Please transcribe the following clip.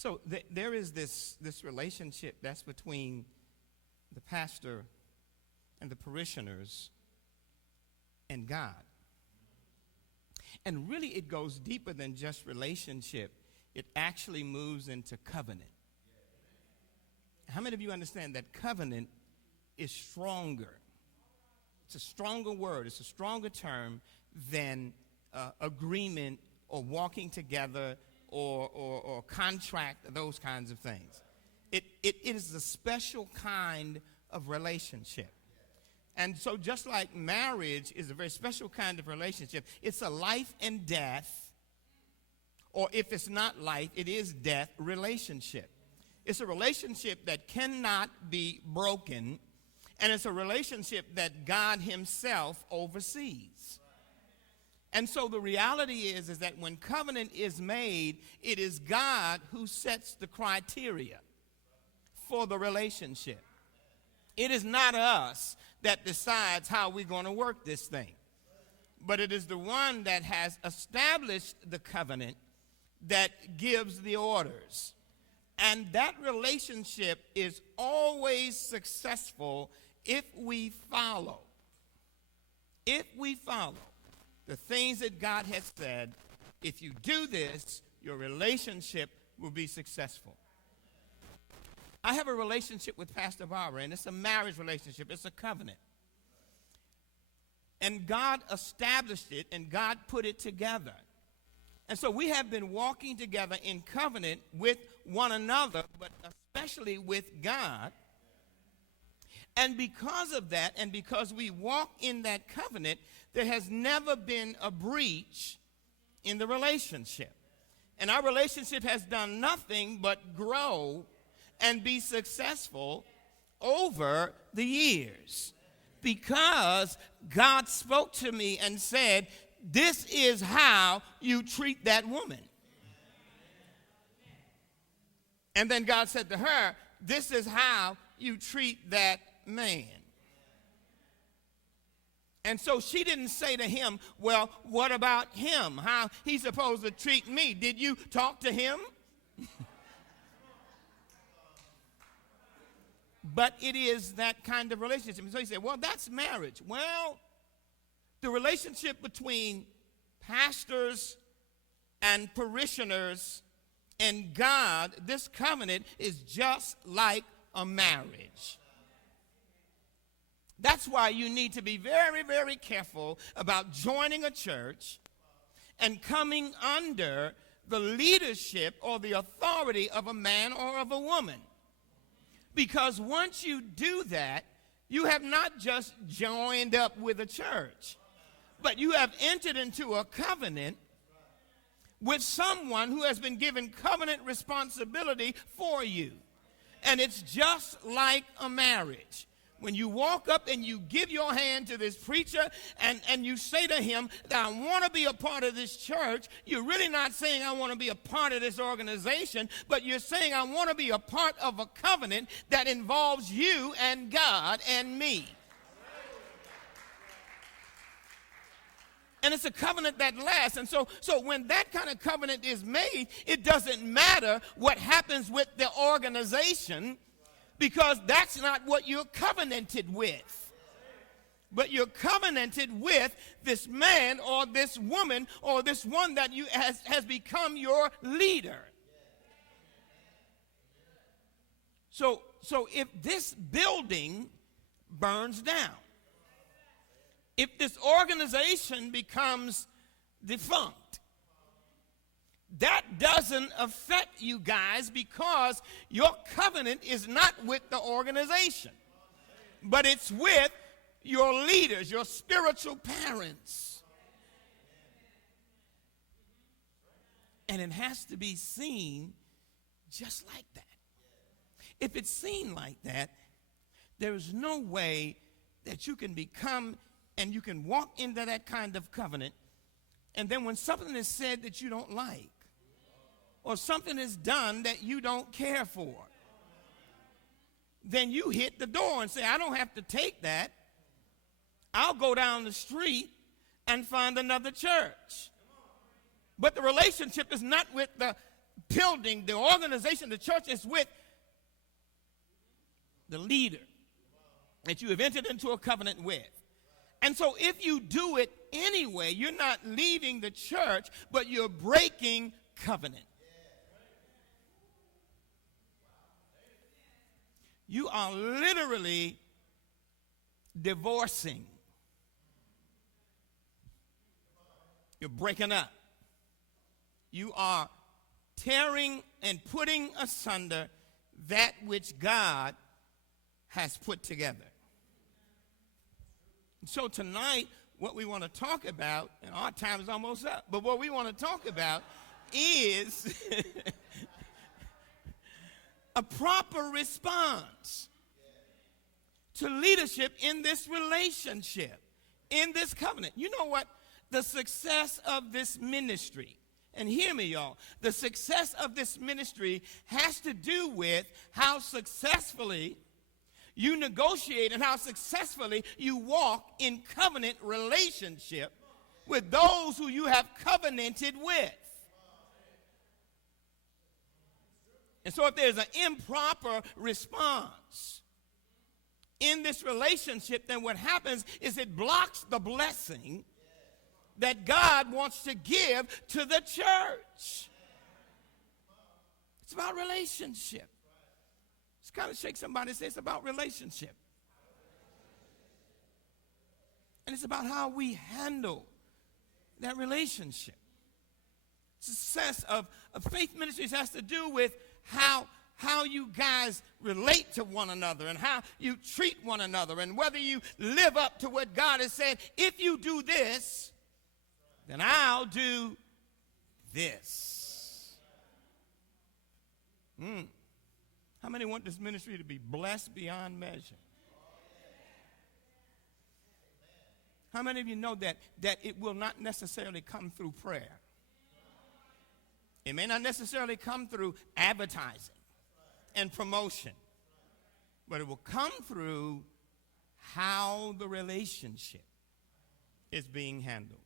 So there is this relationship that's between the pastor and the parishioners and God. And really it goes deeper than just relationship. It actually moves into covenant. How many of you understand that covenant is stronger? It's a stronger word. It's a stronger term than agreement or walking together or contract, those kinds of things. It is a special kind of relationship. And so just like marriage is a very special kind of relationship, it's a life and death, or if it's not life, it is death relationship. It's a relationship that cannot be broken, and it's a relationship that God himself oversees. And so the reality is that when covenant is made, it is God who sets the criteria for the relationship. It is not us that decides how we're going to work this thing, but it is the one that has established the covenant that gives the orders. And that relationship is always successful if we follow. If we follow the things that God has said, if you do this, your relationship will be successful. I have a relationship with Pastor Barbara, and it's a marriage relationship. It's a covenant. And God established it, and God put it together. And so we have been walking together in covenant with one another, but especially with God. And because of that, and because we walk in that covenant, there has never been a breach in the relationship. And our relationship has done nothing but grow and be successful over the years, because God spoke to me and said, this is how you treat that woman. And then God said to her, this is how you treat that man. And so she didn't say to him, well, what about him? How he's supposed to treat me? Did you talk to him? But it is that kind of relationship. And so he said, well, that's marriage. Well, the relationship between pastors and parishioners and God, this covenant is just like a marriage. That's why you need to be very, very careful about joining a church and coming under the leadership or the authority of a man or of a woman. Because once you do that, you have not just joined up with a church, but you have entered into a covenant with someone who has been given covenant responsibility for you. And it's just like a marriage. When you walk up and you give your hand to this preacher and you say to him that I want to be a part of this church, you're really not saying I want to be a part of this organization, but you're saying I want to be a part of a covenant that involves you and God and me. And it's a covenant that lasts. And so when that kind of covenant is made, it doesn't matter what happens with the organization, because that's not what you're covenanted with. But you're covenanted with this man or this woman or this one that has become your leader. So if this building burns down, if this organization becomes defunct, that doesn't affect you guys, because your covenant is not with the organization, but it's with your leaders, your spiritual parents. And it has to be seen just like that. If it's seen like that, there is no way that you can become and you can walk into that kind of covenant, and then when something is said that you don't like, or something is done that you don't care for, then you hit the door and say, I don't have to take that. I'll go down the street and find another church. But the relationship is not with the building, the organization, the church is with the leader that you have entered into a covenant with. And so if you do it anyway, you're not leaving the church, but you're breaking covenant. You are literally divorcing. You're breaking up. You are tearing and putting asunder that which God has put together. So tonight, what we want to talk about, and our time is almost up, but what we want to talk about is a proper response to leadership in this relationship, in this covenant. You know what? The success of this ministry, and hear me, y'all, the success of this ministry has to do with how successfully you negotiate and how successfully you walk in covenant relationship with those who you have covenanted with. And so if there's an improper response in this relationship, then what happens is it blocks the blessing that God wants to give to the church. It's about relationship. Just kind of shake somebody and say it's about relationship. And it's about how we handle that relationship. Success of faith ministries has to do with how you guys relate to one another and how you treat one another and whether you live up to what God has said. If you do this, then I'll do this. How many want this ministry to be blessed beyond measure? How many of you know that it will not necessarily come through prayer? It may not necessarily come through advertising and promotion, but it will come through how the relationship is being handled.